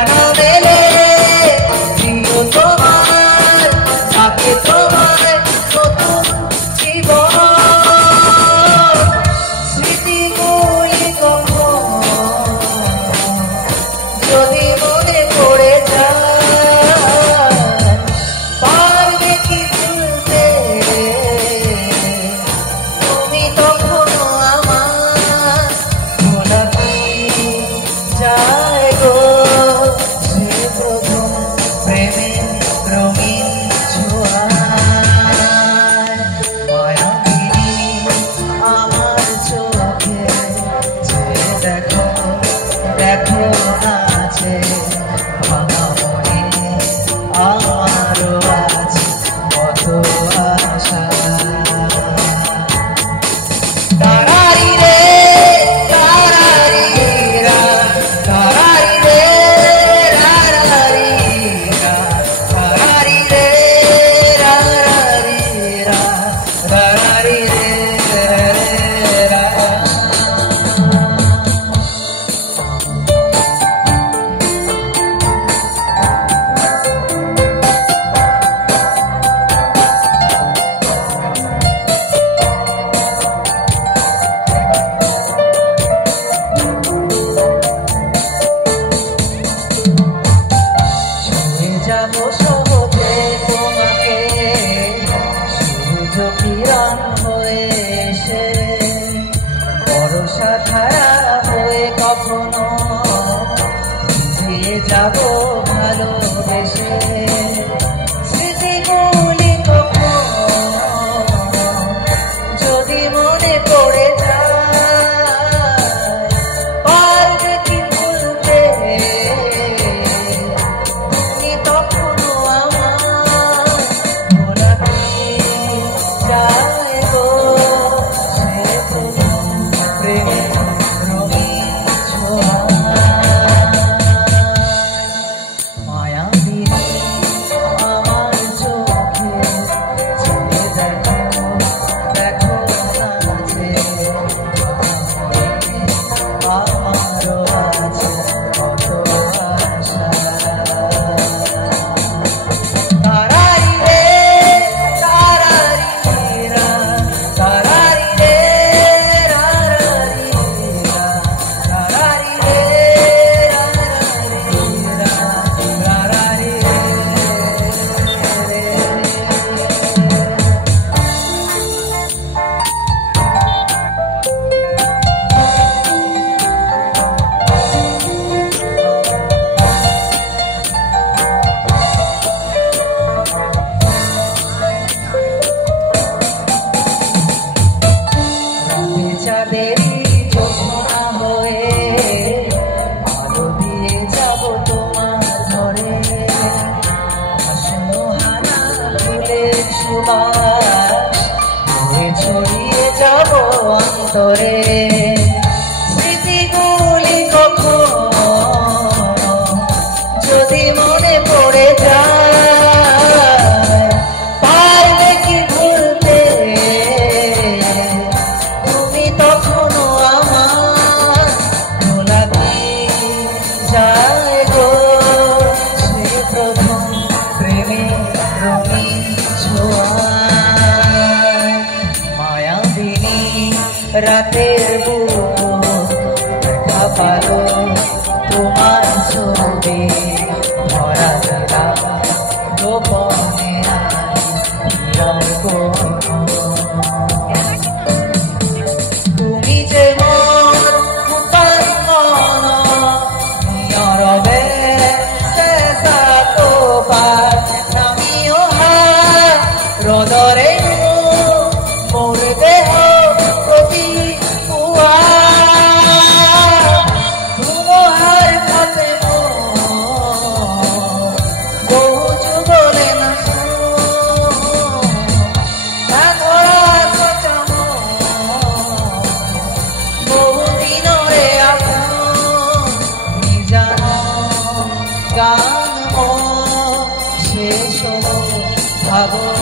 জানা মেলে প্রিয় তোমার থাকে তোমার নতুন জীবন স্মৃতিগুলি কখন যদি মনে পড়ে যায় পারবে কি ভুলতে তুমি তখনও আমার ভোলা কি যায় গো সে প্রথম প্রেমের রঙিন ছোঁয়ায় মায়াবিনী আমার চোখে যে দেখো দেখো আছে ভাঙা মনে আমারও আছে কত আশা তারারি রে তারারি রা তারারি রে রারারি রা তারারি রে রারারি রা তারারি রে রা যাবো সহজে তোমাকে সূর্য কিরণ হয়ে এসে বর্ষা ধারা হয়ে কখনো ভিজিয়ে যাবো ভালোবেসে স্মৃতিগুলি কখন যদি মনে পড়ে যায় পারবে কি ভুলতে তখনও আমার ভোলা কি যায় গো সে প্রথম প্রেমের রঙিন ছোঁয়ায় মায়াবিনী আমার চোখে যে দেখো দেখো আছে আমারও আছে কত আশা তারারি রে তারারি রা তারারি রে রারারি রা তারারি রে রারারি রা তারারি রে চাঁদেরই জোছনা হয়ে আলো দিয়ে যাব তোমার ঘরে হানা ফুলের সুবাস ছড়িয়ে যাব অন্তরে স্মৃতিগুলি কখন যদি মনে পড়ে যায় পারবে কি ভুলতে তখনও আমার ভোলা কি যায় গো সে প্রথম প্রেমের রঙিন ছোঁয়ায় মায়াবিনী রাতের বুক দেখা পালো তোমার ছবি ধরা দিলা গোপনে তুমি যে মন রবে সে সাতো পার নামিও হাত রদরে মোর দেহ কবি কুয়া তোমার খাতে বহু যুগলে না গান শেষ ভাবো